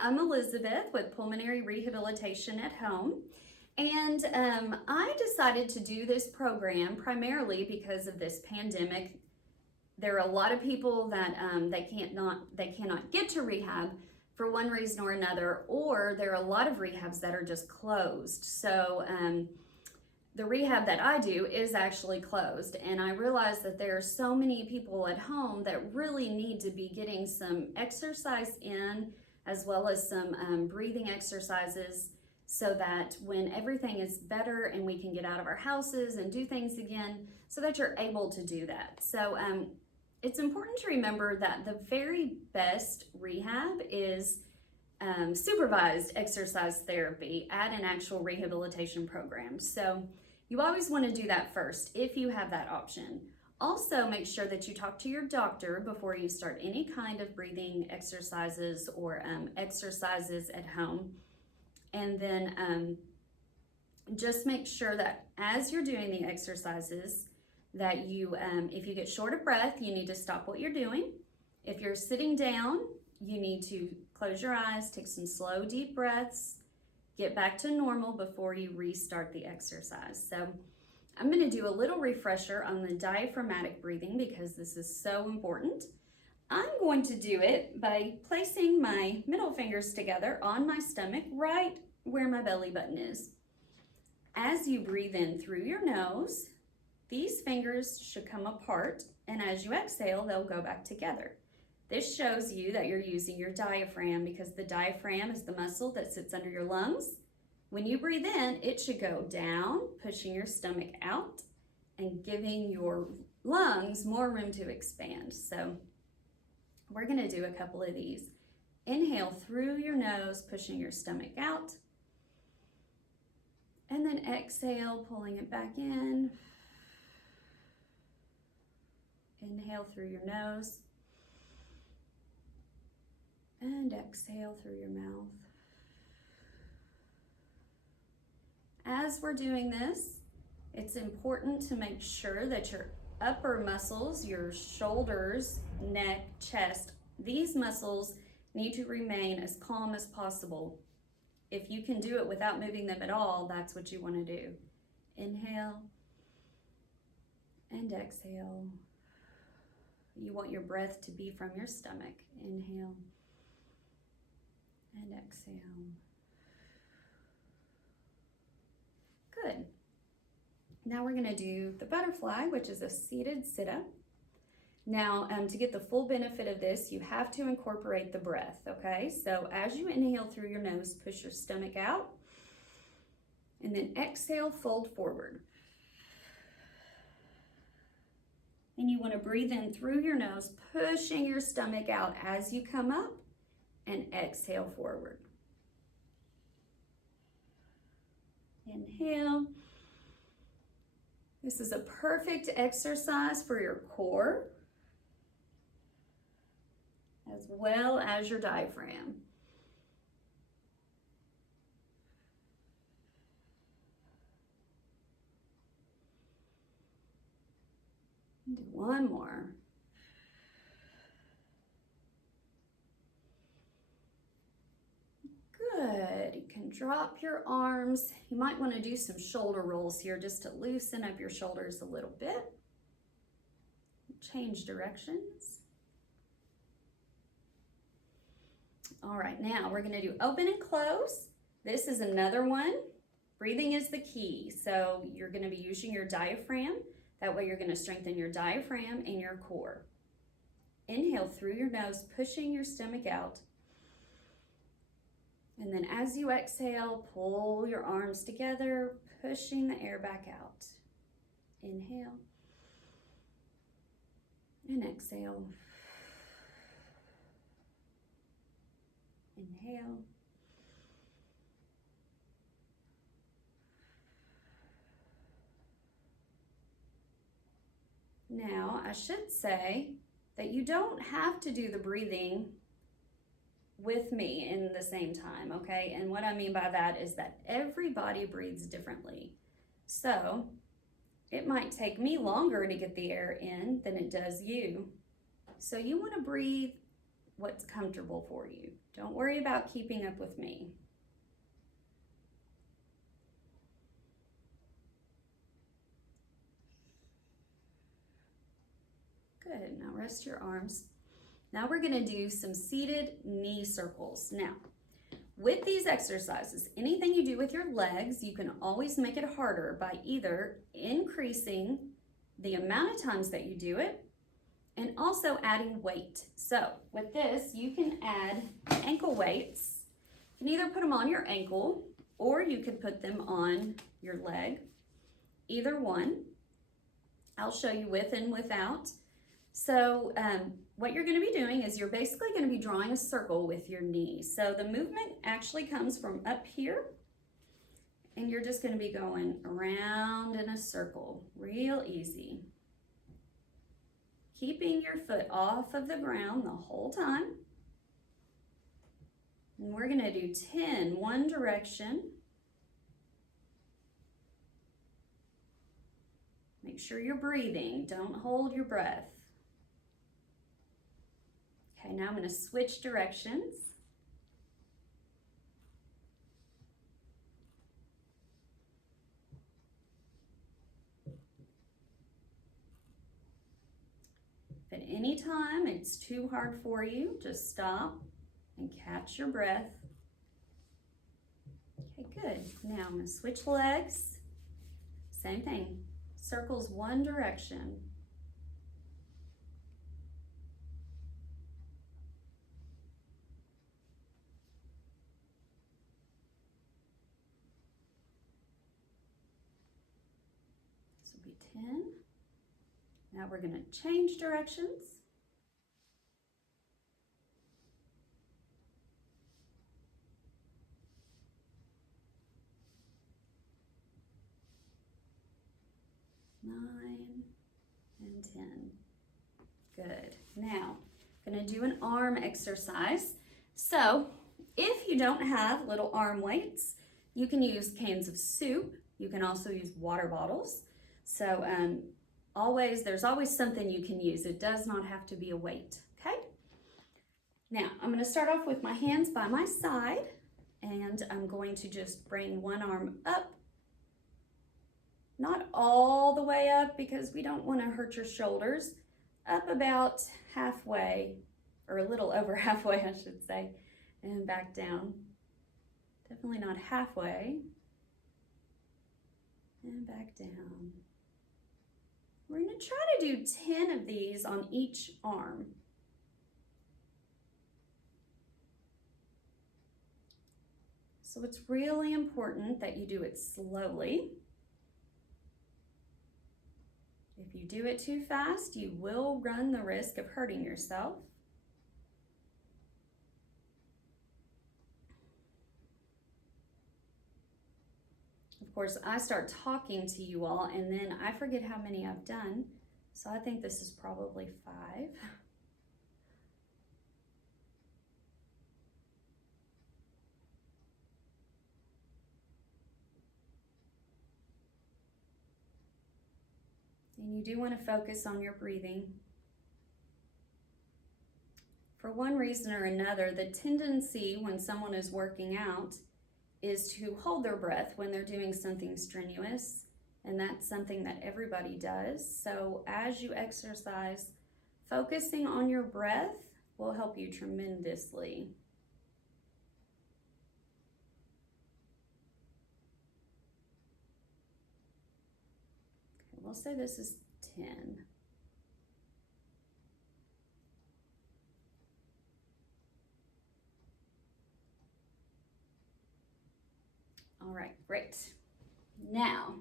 I'm Elizabeth with Pulmonary Rehabilitation at Home. And I decided to do this program primarily because of this pandemic. There are a lot of people that they cannot get to rehab for one reason or another, or there are a lot of rehabs that are just closed. So the rehab that I do is actually closed, and I realize that there are so many people at home that really need to be getting some exercise in, as well as some breathing exercises, so that when everything is better and we can get out of our houses and do things again, so that you're able to do that. So it's important to remember that the very best rehab is supervised exercise therapy at an actual rehabilitation program. So you always want to do that first if you have that option. Also, make sure that you talk to your doctor before you start any kind of breathing exercises or exercises at home. And then just make sure that as you're doing the exercises that you, if you get short of breath, you need to stop what you're doing. If you're sitting down, you need to close your eyes, take some slow, deep breaths, get back to normal before you restart the exercise. So I'm going to do a little refresher on the diaphragmatic breathing because this is so important. I'm going to do it by placing my middle fingers together on my stomach, right where my belly button is. As you breathe in through your nose, these fingers should come apart, and as you exhale, they'll go back together. This shows you that you're using your diaphragm because the diaphragm is the muscle that sits under your lungs. When you breathe in, it should go down, pushing your stomach out and giving your lungs more room to expand. So we're going to do a couple of these. Inhale through your nose, pushing your stomach out. And then exhale, pulling it back in. Inhale through your nose. And exhale through your mouth. As we're doing this, it's important to make sure that your upper muscles, your shoulders, neck, chest, these muscles need to remain as calm as possible. If you can do it without moving them at all, that's what you want to do. Inhale and exhale. You want your breath to be from your stomach. Inhale and exhale. Good. Now we're going to do the butterfly, which is a seated sit-up. Now, to get the full benefit of this, you have to incorporate the breath, okay? So as you inhale through your nose, push your stomach out, and then exhale, fold forward. And you want to breathe in through your nose, pushing your stomach out as you come up, and exhale forward. Inhale. This is a perfect exercise for your core as well as your diaphragm. Do one more. Good. You can drop your arms. You might want to do some shoulder rolls here just to loosen up your shoulders a little bit. Change directions. All right, now we're going to do open and close. This is another one. Breathing is the key. So you're going to be using your diaphragm. That way you're going to strengthen your diaphragm and your core. Inhale through your nose, pushing your stomach out. And then as you exhale, pull your arms together, pushing the air back out. Inhale and exhale. Inhale. Now, I should say that you don't have to do the breathing with me in the same time, okay? And what I mean by that is that everybody breathes differently. So it might take me longer to get the air in than it does you. So you want to breathe what's comfortable for you. Don't worry about keeping up with me. Good, now rest your arms. Now we're gonna do some seated knee circles. Now, with these exercises, anything you do with your legs, you can always make it harder by either increasing the amount of times that you do it and also adding weight. So with this, you can add ankle weights. You can either put them on your ankle or you could put them on your leg. Either one. I'll show you with and without. So what you're going to be doing is you're basically going to be drawing a circle with your knees. So the movement actually comes from up here, and you're just going to be going around in a circle, real easy. Keeping your foot off of the ground the whole time. And we're going to do 10 one direction. Make sure you're breathing. Don't hold your breath. Okay, now I'm going to switch directions. If at any time it's too hard for you, just stop and catch your breath. Okay, good. Now I'm going to switch legs. Same thing. Circles one direction. This will be 10. Now we're going to change directions. Nine and 10. Good. Now, I'm going to do an arm exercise. So, if you don't have little arm weights, you can use cans of soup. You can also use water bottles. So, there's always something you can use. It does not have to be a weight, okay? Now, I'm going to start off with my hands by my side, and I'm going to just bring one arm up. Not all the way up because we don't want to hurt your shoulders. Up about halfway, or a little over halfway, I should say, and back down. Definitely not halfway. And back down. We're going to try to do 10 of these on each arm. So it's really important that you do it slowly. If you do it too fast, you will run the risk of hurting yourself. Of course, I start talking to you all and then I forget how many I've done. So I think this is probably 5. And you do want to focus on your breathing. For one reason or another, the tendency when someone is working out is to hold their breath when they're doing something strenuous, and that's something that everybody does. So as you exercise, focusing on your breath will help you tremendously. We'll say this is 10. All right, great. Now,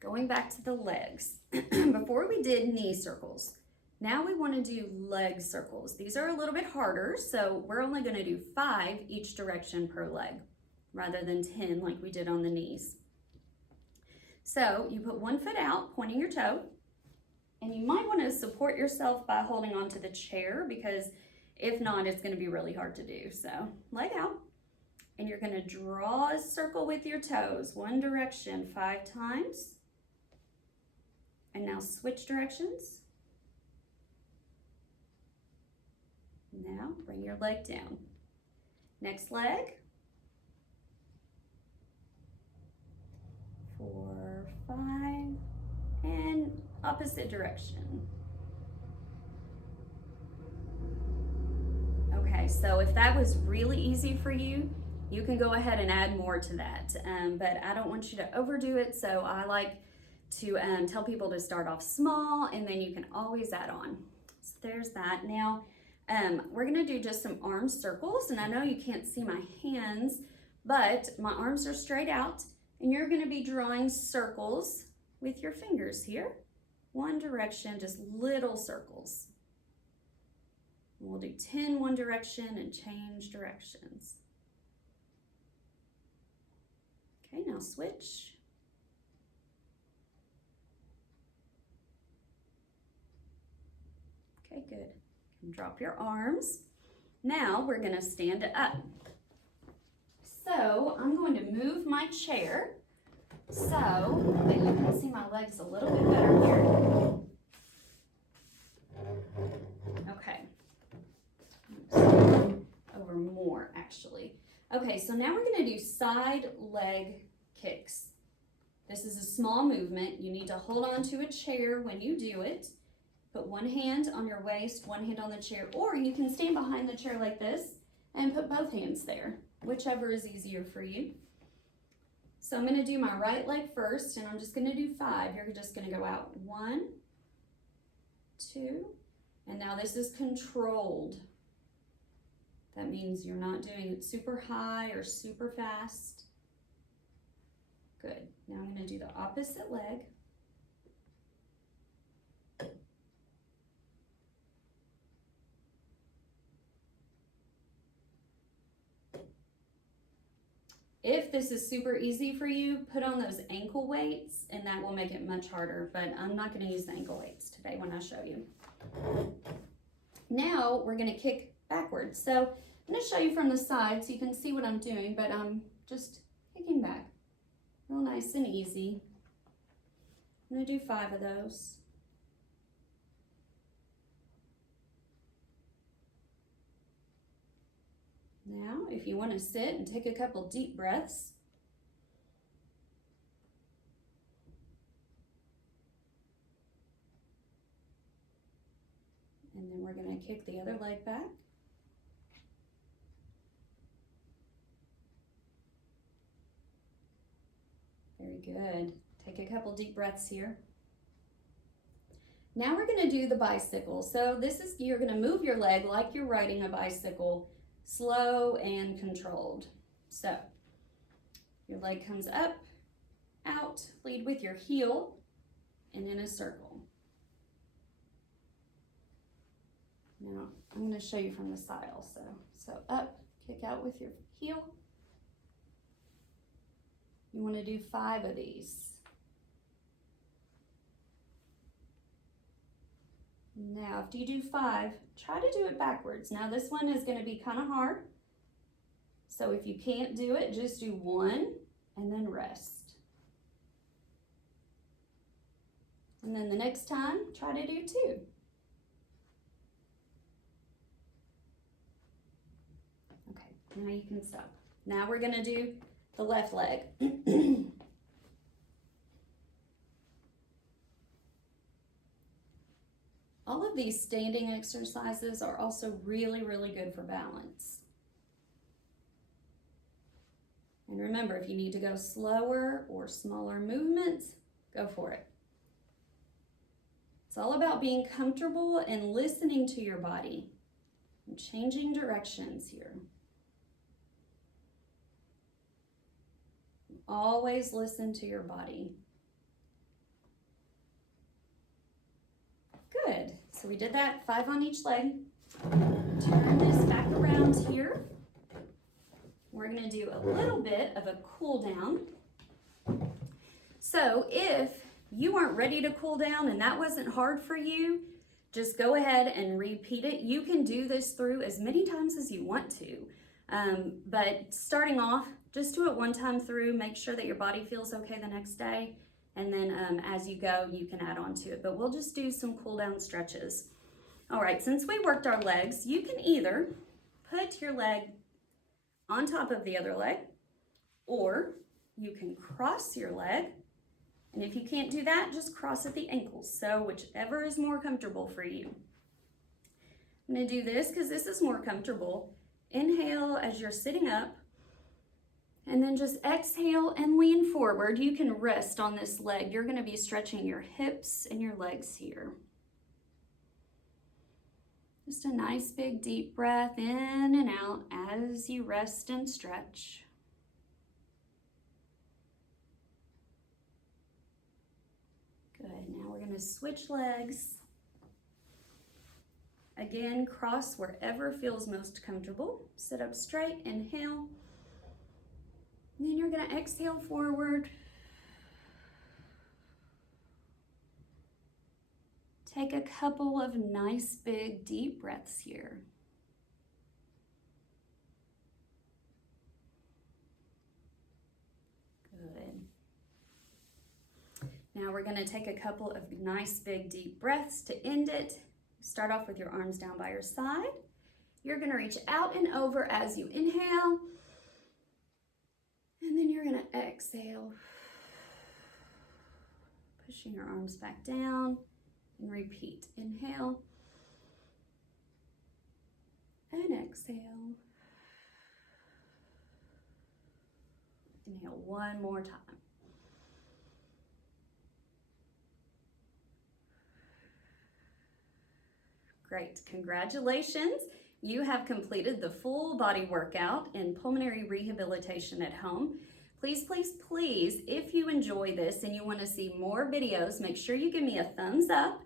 going back to the legs. Before we did knee circles, now we want to do leg circles. These are a little bit harder, so we're only going to do 5 each direction per leg, rather than 10 like we did on the knees. So you put one foot out, pointing your toe, and you might want to support yourself by holding onto the chair because if not, it's going to be really hard to do. So leg out, and you're going to draw a circle with your toes, one direction 5 times. And now switch directions. Now bring your leg down. Next leg. 4, 5, and opposite direction. Okay, so if that was really easy for you, you can go ahead and add more to that, but I don't want you to overdo it, so I like to tell people to start off small, and then you can always add on. So there's that. Now, we're gonna do just some arm circles, and I know you can't see my hands, but my arms are straight out, and you're gonna be drawing circles with your fingers here. One direction, just little circles. We'll do 10 one direction and change directions. Okay, now switch. Okay, good. And drop your arms. Now we're gonna stand up. So I'm going to move my chair so that you can see my legs a little bit better here. Okay. Over more, actually. Okay, so now we're gonna do side leg kicks. This is a small movement. You need to hold on to a chair when you do it. Put one hand on your waist, one hand on the chair, or you can stand behind the chair like this and put both hands there, whichever is easier for you. So I'm gonna do my right leg first, and I'm just gonna do 5. You're just gonna go out 1, 2, and now this is controlled. That means you're not doing it super high or super fast. Good. Now I'm gonna do the opposite leg. If this is super easy for you, put on those ankle weights, and that will make it much harder, but I'm not gonna use the ankle weights today when I show you. Now we're gonna kick backwards. So I'm gonna show you from the side so you can see what I'm doing, but I'm just kicking back. Real nice and easy. I'm gonna do 5 of those. Now, if you want to sit and take a couple deep breaths. And then we're going to kick the other leg back. Very good. Take a couple deep breaths here. Now we're going to do the bicycle. So this is, you're going to move your leg like you're riding a bicycle, slow and controlled. So your leg comes up, out, lead with your heel, and in a circle. Now I'm going to show you from the side also. So up, kick out with your heel. You want to do 5 of these. Now, after you do 5, try to do it backwards. Now, this one is going to be kind of hard. So if you can't do it, just do 1 and then rest. And then the next time, try to do 2. Okay, now you can stop. Now we're going to do the left leg. All of these standing exercises are also really, really good for balance. And remember, if you need to go slower or smaller movements, go for it. It's all about being comfortable and listening to your body and changing directions here. Always listen to your body. Good. So we did that, 5 on each leg. Turn this back around here. We're going to do a little bit of a cool down. So if you aren't ready to cool down and that wasn't hard for you, just go ahead and repeat it. You can do this through as many times as you want to. But starting off, just do it one time through. Make sure that your body feels okay the next day. And then as you go, you can add on to it. But we'll just do some cool down stretches. All right, since we worked our legs, you can either put your leg on top of the other leg, or you can cross your leg. And if you can't do that, just cross at the ankles. So whichever is more comfortable for you. I'm gonna do this because this is more comfortable. Inhale as you're sitting up, and then just exhale and lean forward. You can rest on this leg. You're gonna be stretching your hips and your legs here. Just a nice big deep breath in and out as you rest and stretch. Good, now we're gonna switch legs. Again, cross wherever feels most comfortable. Sit up straight, inhale. And then you're gonna exhale forward. Take a couple of nice big deep breaths here. Good. Now we're gonna take a couple of nice big deep breaths to end it. Start off with your arms down by your side. You're gonna reach out and over as you inhale. And then you're gonna exhale. Pushing your arms back down and repeat. Inhale and exhale. Inhale one more time. Great, congratulations. You have completed the full body workout in pulmonary rehabilitation at home. Please, please, please, if you enjoy this and you want to see more videos, make sure you give me a thumbs up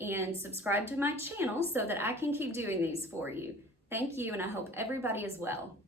and subscribe to my channel so that I can keep doing these for you. Thank you, and I hope everybody is well.